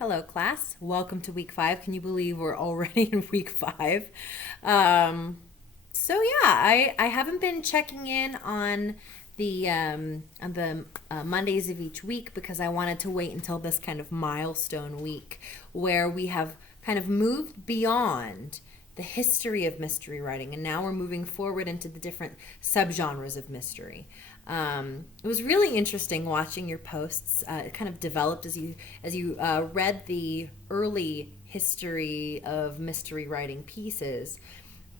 Hello, class. Welcome to week 5. Can you believe we're already in week 5? Um, I haven't been checking in on the Mondays of each week because I wanted to wait until this kind of milestone week where we have kind of moved beyond the history of mystery writing, and now we're moving forward into the different subgenres of mystery. It was really interesting watching your posts. It kind of developed as you read the early history of mystery writing pieces,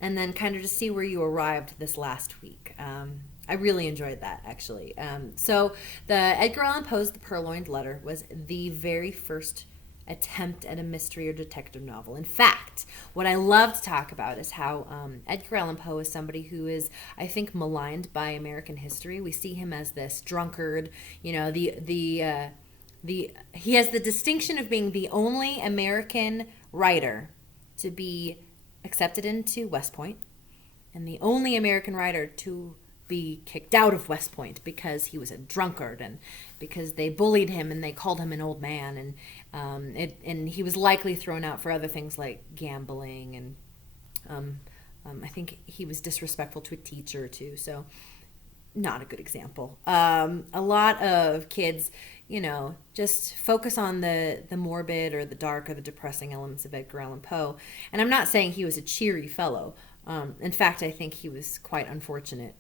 and then kind of to see where you arrived this last week. I really enjoyed that actually. So the Edgar Allan Poe's The Purloined Letter was the very first attempt at a mystery or detective novel. In fact, what I love to talk about is how Edgar Allan Poe is somebody who is, I think, maligned by American history. We see him as this drunkard, the he has the distinction of being the only American writer to be accepted into West Point and the only American writer to be kicked out of West Point because he was a drunkard and because they bullied him and they called him an old man, and he was likely thrown out for other things like gambling, and I think he was disrespectful to a teacher too. So not a good example. A lot of kids, just focus on the morbid or the dark or the depressing elements of Edgar Allan Poe. And I'm not saying he was a cheery fellow. In fact, I think he was quite unfortunate.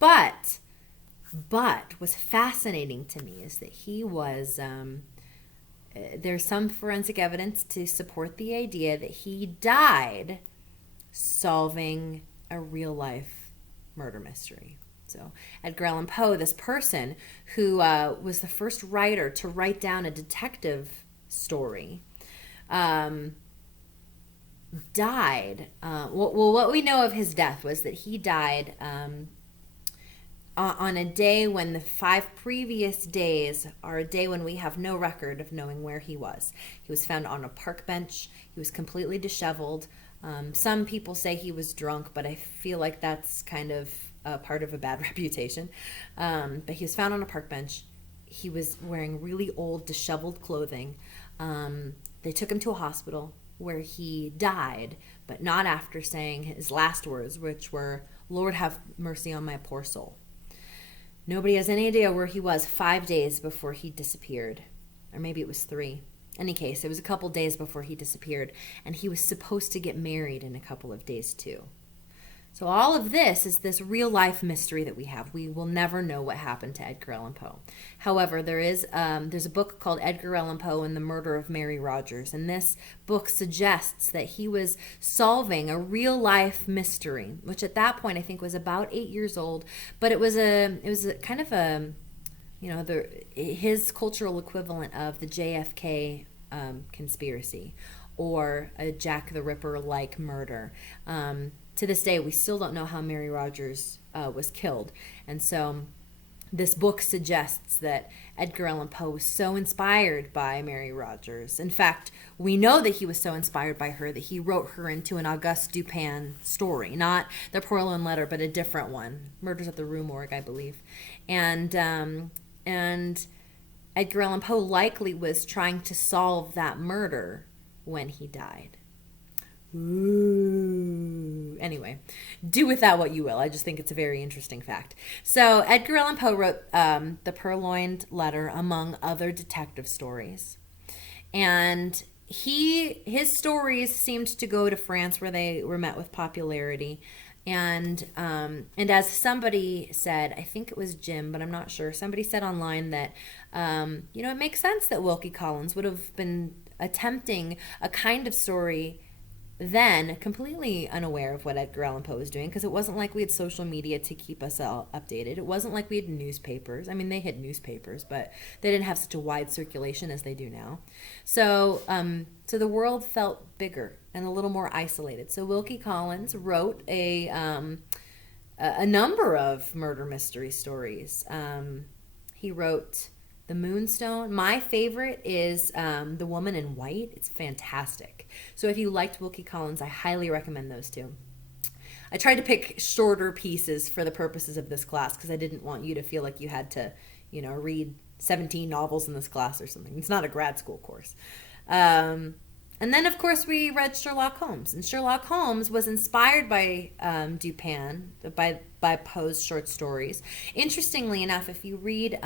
But what's fascinating to me is that he was. There's some forensic evidence to support the idea that he died solving a real life murder mystery. So Edgar Allan Poe, this person who was the first writer to write down a detective story, died. What we know of his death was that he died on a day when the 5 previous days are a day when we have no record of knowing where he was. He was found on a park bench. He was completely disheveled. Some people say he was drunk, but I feel like that's kind of part of a bad reputation. But he was found on a park bench. He was wearing really old, disheveled clothing. They took him to a hospital where he died, but not after saying his last words, which were, "Lord, have mercy on my poor soul." Nobody has any idea where he was 5 days before he disappeared. Or maybe it was 3. In any case, it was a couple days before he disappeared, and he was supposed to get married in a couple of days too. So all of this is this real life mystery that we have. We will never know what happened to Edgar Allan Poe. However, there's a book called Edgar Allan Poe and the Murder of Mary Rogers, and this book suggests that he was solving a real life mystery, which at that point I think was about 8 years old. But it was a kind of a his cultural equivalent of the JFK conspiracy or a Jack the Ripper like murder. To this day, we still don't know how Mary Rogers was killed. And so this book suggests that Edgar Allan Poe was so inspired by Mary Rogers. In fact, we know that he was so inspired by her that he wrote her into an Auguste Dupin story. Not The Purloined Letter, but a different one. Murders at the Rue Morgue, I believe. And Edgar Allan Poe likely was trying to solve that murder when he died. Ooh. Anyway, do with that what you will. I just think it's a very interesting fact. So Edgar Allan Poe wrote The Purloined Letter among other detective stories. And his stories seemed to go to France where they were met with popularity. And as somebody said, I think it was Jim, but I'm not sure. Somebody said online that, it makes sense that Wilkie Collins would have been attempting a kind of story then completely unaware of what Edgar Allan Poe was doing, because it wasn't like we had social media to keep us all updated. It wasn't like we had newspapers. I mean, they had newspapers, but they didn't have such a wide circulation as they do now. So the world felt bigger and a little more isolated. So Wilkie Collins wrote a number of murder mystery stories. He wrote The Moonstone. My favorite is The Woman in White. It's fantastic. So if you liked Wilkie Collins, I highly recommend those two. I tried to pick shorter pieces for the purposes of this class because I didn't want you to feel like you had to, read 17 novels in this class or something. It's not a grad school course. And then, of course, we read Sherlock Holmes, and Sherlock Holmes was inspired by Dupin, by Poe's short stories. Interestingly enough, if you read,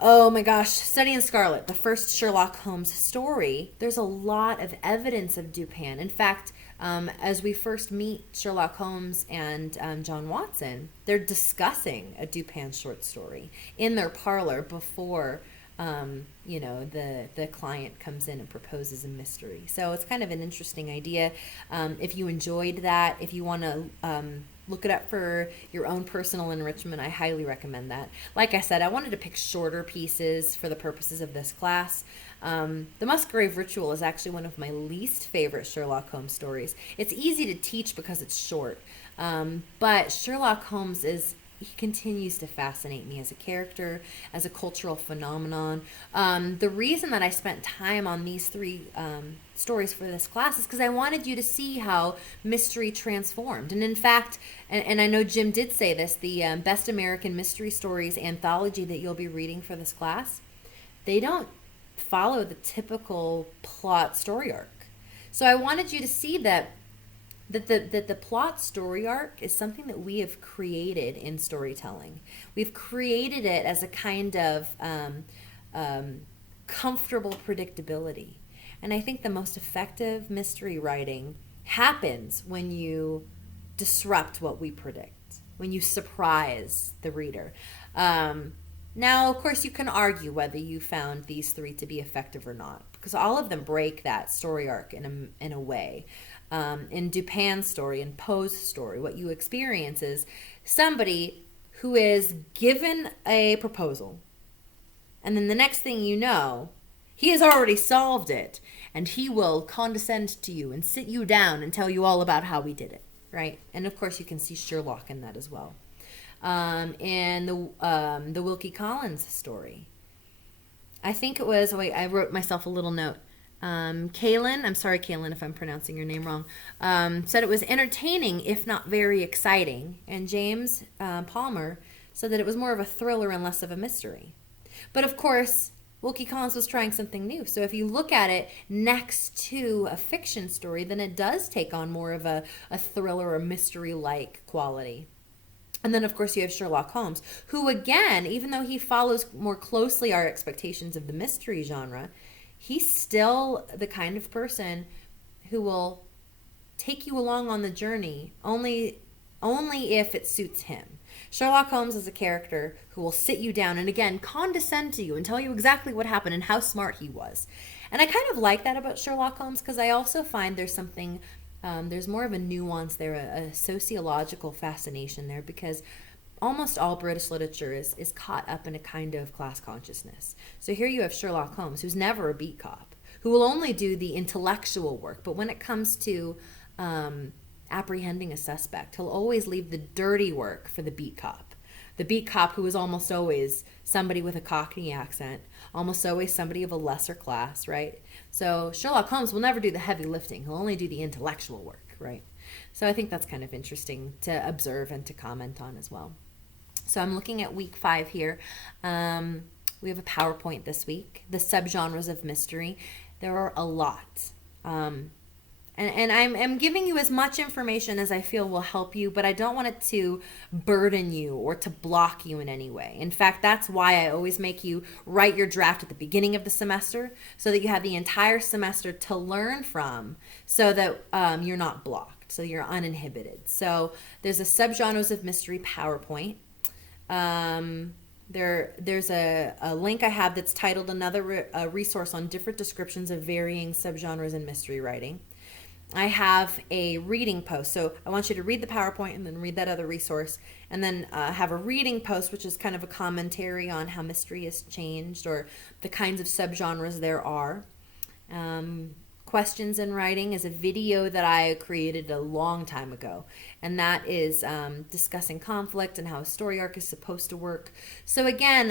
oh my gosh, Study in Scarlet, the first Sherlock Holmes story, there's a lot of evidence of Dupin. In fact, as we first meet Sherlock Holmes and John Watson, they're discussing a Dupin short story in their parlor before the client comes in and proposes a mystery. So it's kind of an interesting idea. If you enjoyed that, if you want to look it up for your own personal enrichment, I highly recommend that. Like I said, I wanted to pick shorter pieces for the purposes of this class. The Musgrave Ritual is actually one of my least favorite Sherlock Holmes stories. It's easy to teach because it's short, but Sherlock Holmes he continues to fascinate me as a character, as a cultural phenomenon. The reason that I spent time on these three stories for this class is because I wanted you to see how mystery transformed. And in fact, and I know Jim did say this, the Best American Mystery Stories anthology that you'll be reading for this class, they don't follow the typical plot story arc. So I wanted you to see that the plot story arc is something that we have created in storytelling. We've created it as a kind of comfortable predictability. And I think the most effective mystery writing happens when you disrupt what we predict, when you surprise the reader. Now, of course, you can argue whether you found these three to be effective or not, because all of them break that story arc in a way. In Dupin's story, in Poe's story, what you experience is somebody who is given a proposal, and then the next thing you know, he has already solved it, and he will condescend to you and sit you down and tell you all about how he did it, right? And of course, you can see Sherlock in that as well. In the Wilkie Collins story, I think it was, I wrote myself a little note. Kaylin, I'm sorry, Kaylin, if I'm pronouncing your name wrong, said it was entertaining, if not very exciting. And James Palmer said that it was more of a thriller and less of a mystery. But of course, Wilkie Collins was trying something new. So if you look at it next to a fiction story, then it does take on more of a thriller or mystery-like quality. And then, of course, you have Sherlock Holmes, who, again, even though he follows more closely our expectations of the mystery genre, he's still the kind of person who will take you along on the journey only if it suits him. Sherlock Holmes is a character who will sit you down and, again, condescend to you and tell you exactly what happened and how smart he was. And I kind of like that about Sherlock Holmes because I also find there's something, there's more of a nuance there, a sociological fascination there, because almost all British literature is caught up in a kind of class consciousness. So here you have Sherlock Holmes, who's never a beat cop, who will only do the intellectual work. But when it comes to apprehending a suspect, he'll always leave the dirty work for the beat cop. The beat cop who is almost always somebody with a Cockney accent, almost always somebody of a lesser class, right? So Sherlock Holmes will never do the heavy lifting. He'll only do the intellectual work, right? So I think that's kind of interesting to observe and to comment on as well. So I'm looking at week 5 here. We have a PowerPoint this week. The subgenres of mystery. There are a lot. And I'm giving you as much information as I feel will help you, but I don't want it to burden you or to block you in any way. In fact, that's why I always make you write your draft at the beginning of the semester so that you have the entire semester to learn from, so that you're not blocked, so you're uninhibited. So there's a subgenres of mystery PowerPoint. There's a link I have that's titled another resource on different descriptions of varying subgenres in mystery writing. I have a reading post, so I want you to read the PowerPoint and then read that other resource, and then have a reading post, which is kind of a commentary on how mystery has changed or the kinds of subgenres there are. Questions in Writing is a video that I created a long time ago, and that is discussing conflict and how a story arc is supposed to work. So again,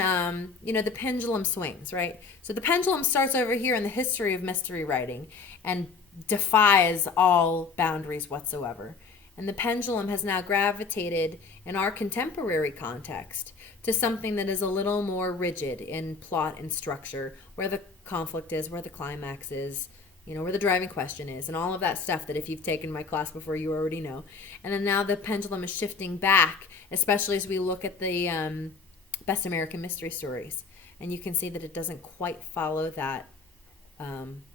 the pendulum swings, right? So the pendulum starts over here in the history of mystery writing and defies all boundaries whatsoever. And the pendulum has now gravitated in our contemporary context to something that is a little more rigid in plot and structure, where the conflict is, where the climax is, where the driving question is, and all of that stuff that if you've taken my class before, you already know. And then now the pendulum is shifting back, especially as we look at the Best American Mystery Stories. And you can see that it doesn't quite follow that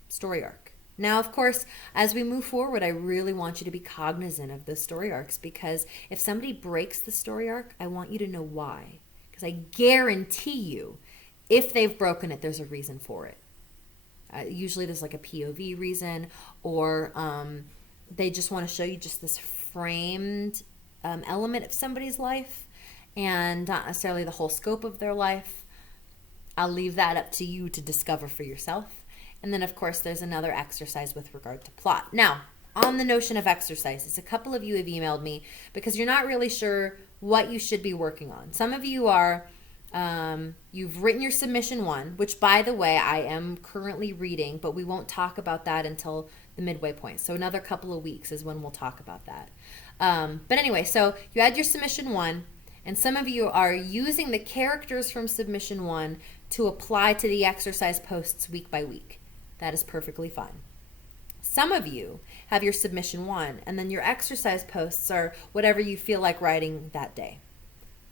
story arc. Now, of course, as we move forward, I really want you to be cognizant of the story arcs, because if somebody breaks the story arc, I want you to know why. Because I guarantee you, if they've broken it, there's a reason for it. Usually there's like a POV reason, or they just want to show you just this framed element of somebody's life and not necessarily the whole scope of their life. I'll leave that up to you to discover for yourself. And then, of course, there's another exercise with regard to plot. Now, on the notion of exercises, a couple of you have emailed me because you're not really sure what you should be working on. Some of you are, you've written your submission 1, which, by the way, I am currently reading, but we won't talk about that until the midway point. So another couple of weeks is when we'll talk about that. But anyway, so you had your submission 1, and some of you are using the characters from submission 1 to apply to the exercise posts week by week. That is perfectly fine. Some of you have your submission 1, and then your exercise posts are whatever you feel like writing that day.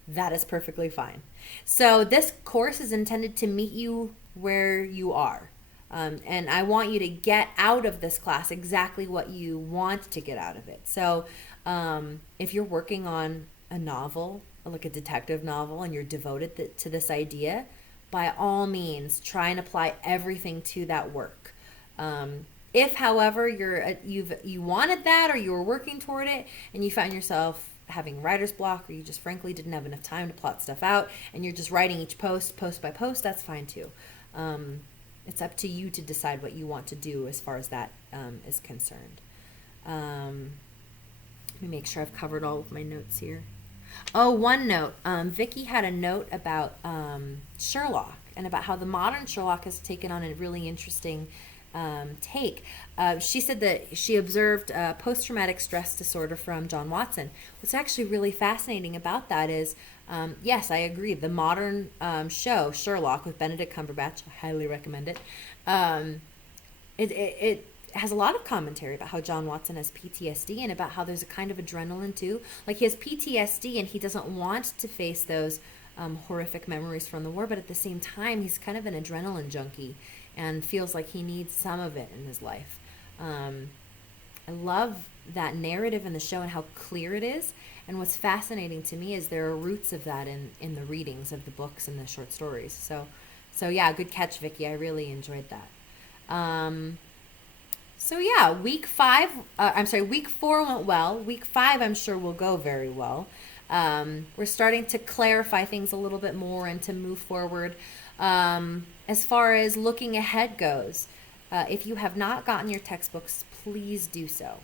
That is perfectly fine. So this course is intended to meet you where you are. And I want you to get out of this class exactly what you want to get out of it. So if you're working on a novel, like a detective novel, and you're devoted to this idea, by all means, try and apply everything to that work. If, however, you wanted that, or you were working toward it, and you find yourself having writer's block, or you just frankly didn't have enough time to plot stuff out, and you're just writing each post by post, that's fine too. It's up to you to decide what you want to do as far as that is concerned. Let me make sure I've covered all of my notes here. Oh, one note. Vicky had a note about Sherlock, and about how the modern Sherlock has taken on a really interesting take. She said that she observed post-traumatic stress disorder from John Watson. What's actually really fascinating about that is, yes, I agree, the modern show, Sherlock, with Benedict Cumberbatch, I highly recommend it. It has a lot of commentary about how John Watson has PTSD, and about how there's a kind of adrenaline too. Like, he has PTSD and he doesn't want to face those horrific memories from the war, but at the same time, he's kind of an adrenaline junkie and feels like he needs some of it in his life. I love that narrative in the show and how clear it is. And what's fascinating to me is there are roots of that in the readings of the books and the short stories. So yeah, good catch, Vicky. I really enjoyed that. So yeah, week 4 went well. Week 5, I'm sure, will go very well. We're starting to clarify things a little bit more and to move forward. As far as looking ahead goes, if you have not gotten your textbooks, please do so.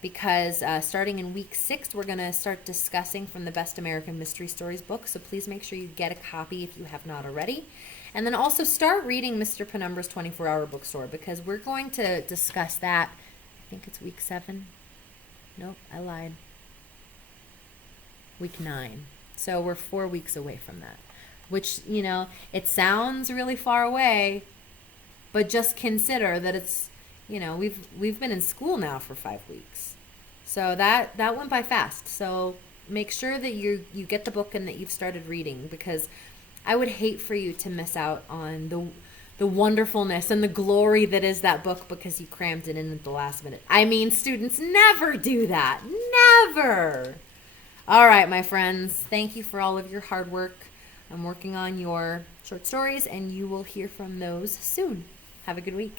Because starting in week 6, we're going to start discussing from the Best American Mystery Stories book. So please make sure you get a copy if you have not already. And then also start reading Mr. Penumbra's 24-Hour Bookstore, because we're going to discuss that. I think it's week 7. Nope, I lied. Week 9. So we're 4 weeks away from that, which, it sounds really far away, but just consider that it's, we've been in school now for 5 weeks. So that went by fast. So make sure that you get the book and that you've started reading, because I would hate for you to miss out on the wonderfulness and the glory that is that book because you crammed it in at the last minute. I mean, students never do that. Never. All right, my friends. Thank you for all of your hard work. I'm working on your short stories, and you will hear from those soon. Have a good week.